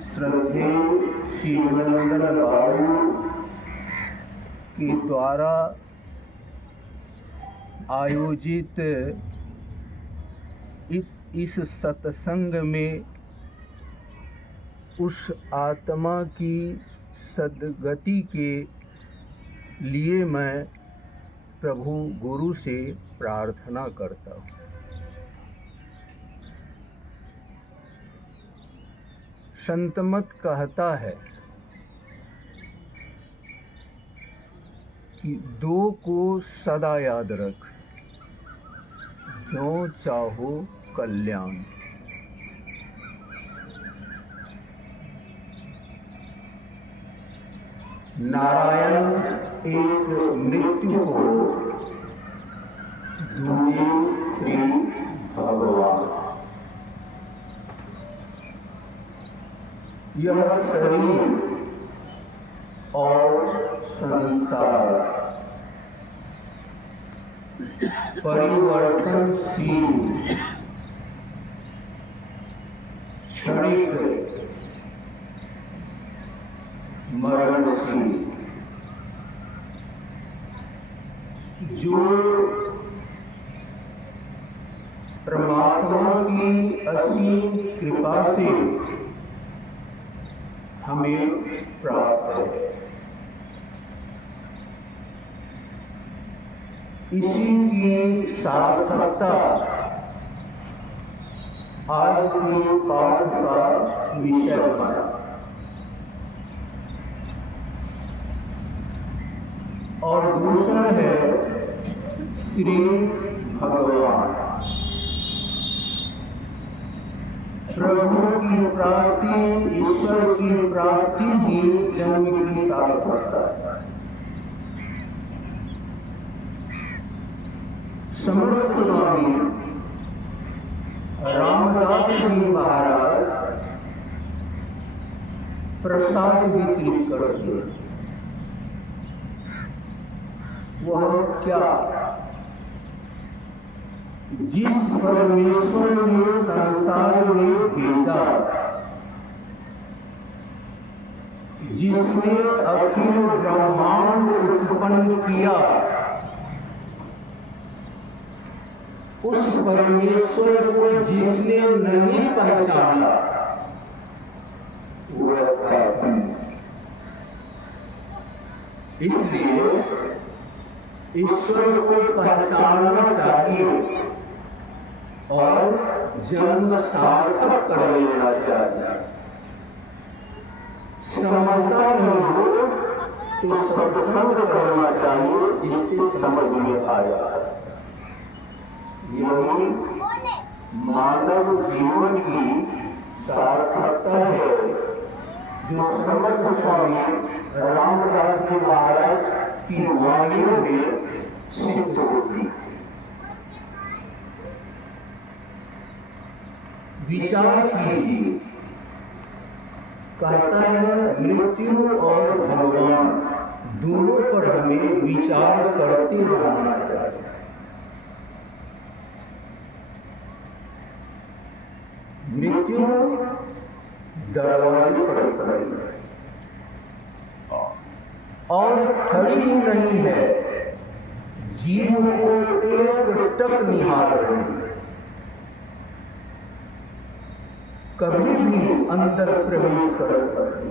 श्रद्धेय शिवनंदन बाबू के द्वारा आयोजित इस सत्संग में उस आत्मा की सद्गति के लिए मैं प्रभु गुरु से प्रार्थना करता हूँ। संतमत कहता है कि दो को सदा याद रख, जो चाहो कल्याण। नारायण एक मृत्यु को, दूजे श्री भगवान। यह शरीर और संसार परिवर्तनशील, क्षणिक, मरणशील। जो परमात्मा की असीम कृपा से हमें प्राप्त है, इसी की सार्थकता आज के पाठ का विषय बना। और दूसरा है श्री भगवान। प्रभु की प्राप्ति, ईश्वर की प्राप्ति ही जन्म की सार्थकता है। समर्थ स्वामी रामदास जी महाराज प्रसाद वितरित करते। वह क्या? जिस परमेश्वर ने संसार में भेजा, जिसने अखिल ब्रह्मांड उत्पन्न किया, उस परमेश्वर को जिसने नहीं पहचाना, इसलिए ईश्वर को पहचानना चाहिए और जन्म सार्थक कर लेना चाहिए। समझता नहीं हो तो सत्संग करना चाहिए, जिससे समझ में आया। यही मानव जीवन की सार्थकता है, जो समर्थ स्वामी रामदास जी महाराज की वाणियों में सिद्ध होती। विचार कीजिए, कहता है मृत्यु और भगवान दोनों पर हमें विचार करते रहना चाहिए। मृत्यु दरवाजे पर खड़ी है और खड़ी ही नहीं है, जीव को एक टक निहार रही है। कभी भी अंदर प्रवेश कर सकती,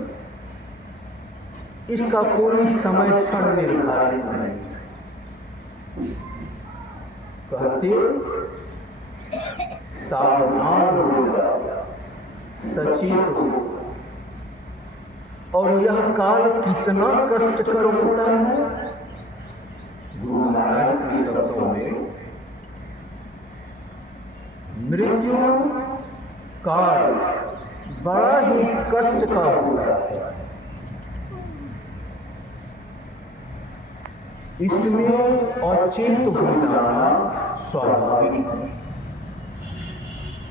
इसका कोई समय क्षण निर्धारित नहीं। कहते सावधान हो जाओ, सचेत हो। और यह काल कितना कष्टकर होता है। गुरु महाराज के शब्दों में मृत्यु काल बड़ा ही कष्ट का होता है। इसमें अचेत हो जाना स्वाभाविक है।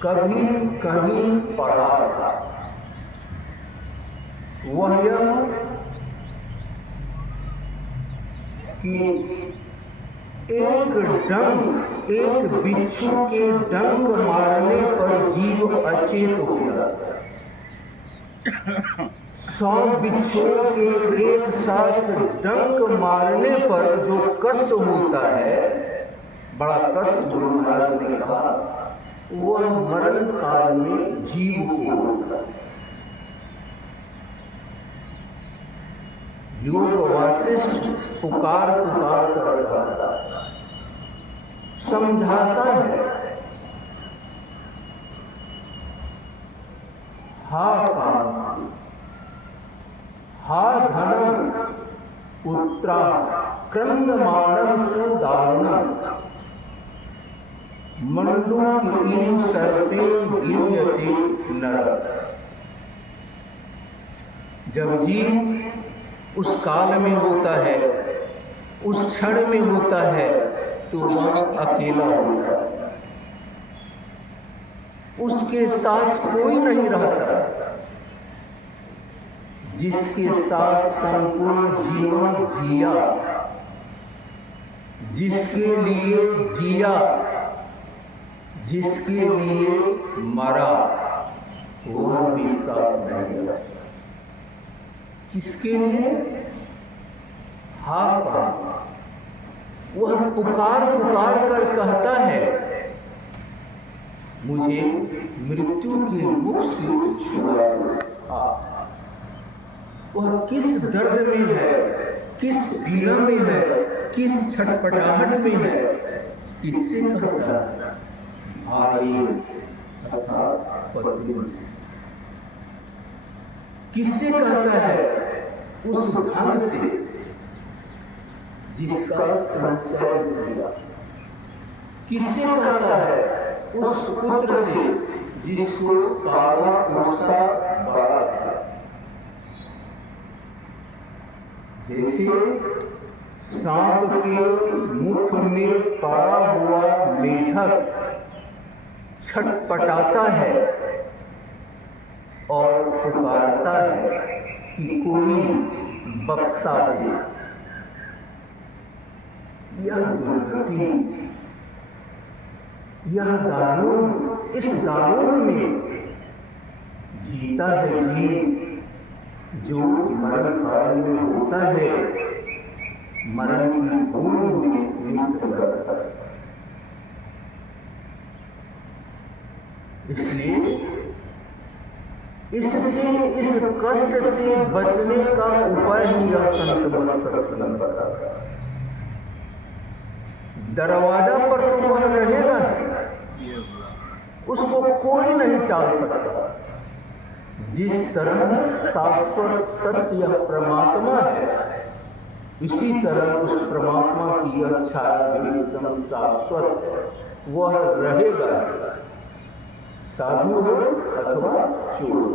कभी कहीं पढ़ा था, वह यह कि एक बिच्छू के डंक मारने पर जीव अचेत हो जाता है। 100 बिच्छुओं के एक साथ डंक मारने पर जो कष्ट होता है, बड़ा कष्ट गुरु महाराज ने कहा, वह मरण काल में जीव को होता है। योग वासिष्ठ पुकार पुकार कर रहा था, समझाता है, हा काम, हा धनम, पुत्रा क्रंदमाणं सुदारुणं, मंडूकीं सर्पेण गिर्यते नर। जब जीव उस काल में होता है, उस क्षण में होता है, तो वह अकेला होता है, उसके साथ कोई नहीं रहता। जिसके साथ संपूर्ण जीवन जिया, जिसके लिए जिया, जिसके लिए मरा, वह भी साथ नहीं रहता। किसके लिए? हा पाप। वह पुकार पुकार कर कहता है, मुझे मृत्यु के मुख से छुड़ा दो। वह किस दर्द में है, किस पीड़ा में है, किस छटपटाहट में है, किससे कहता है? भाई अर्थात पत्नी से। किससे कहता है? उस धन से जिसका संचय किया। किससे कहता है? उस पुत्र से जिसको पाला पोसा बड़ा था। जैसे सांप के मुख में पड़ा हुआ मेढक छटपटाता है और पुकारता है कि कोई बक्सा दे। यह दुर्गति, यह दारुण, इस दारुण में जीता है जीव जो मरण काल में होता है, मरण की भूमि में मृत्यु करता है। इसलिए इससे, इस कष्ट से बचने का उपाय ही यह संत मत सत्संग बताता है। दरवाजा पर तो वह रहेगा, उसको कोई नहीं टाल सकता। जिस तरह शाश्वत सत्य परमात्मा है, इसी तरह उस परमात्मा की यह छाया एकदम शाश्वत, वह रहेगा, साधु हो अथवा चोर।